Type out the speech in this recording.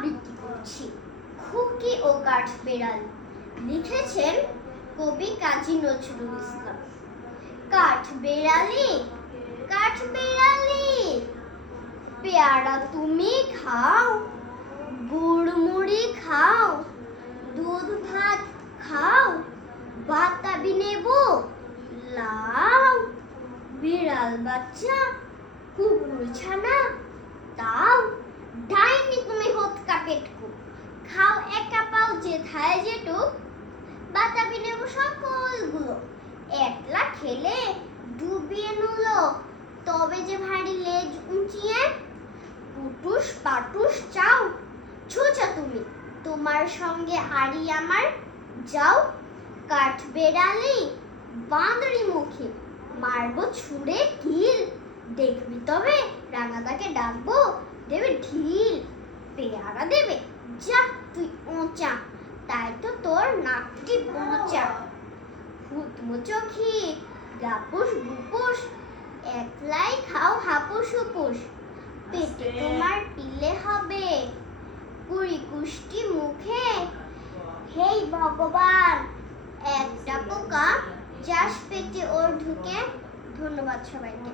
আবৃত্তি করছি খুকি ও কাঠবেড়ালি। লিখেছেন কবি কাজী নজরুল ইসলাম। কাঠবেড়ালি কাঠবেড়ালি, পেয়ারা তুমি খাও, গুড় মুড়ি খাও, দুধ ভাত খাও, বাতাবি নেবো লাও। বিড়াল বাচ্চা কুকুর ছানা তাও, ডাইনি তুমি হোতকা পেটকু, খাও একা পাও যেথায় যেটুক, বাতাবি নেবো সকলগুলো, একলা খেলে ডুবিয়ে নুলো, তবে যে ভারী লেজ উঁচিয়ে, পুটুস পাটুস চাও, ছোচা তুমি তোমার সঙ্গে আড়ি আমার যাও। কাঠবেড়ালি বাঁদরি মুখী, মারবো ছুঁড়ে কিল, দেখবি তবে রাঙাদাকে ডাকবো দেবে ঢিল। পেয়ারা দেবে যা তুই ওচা, তাই তো তোর নাকটি বোঁচা। হুতমো চোখি গাপুস গুপুস, একলাই খাও হাপুস হুপুস, পেটে তোমার পিলে হবে কুড়ি কুষ্টি মুখে। হেই ভগবান, একটা পোকা যাস পেটে ওর ঢুকে। ধন্যবাদ সবাইকে।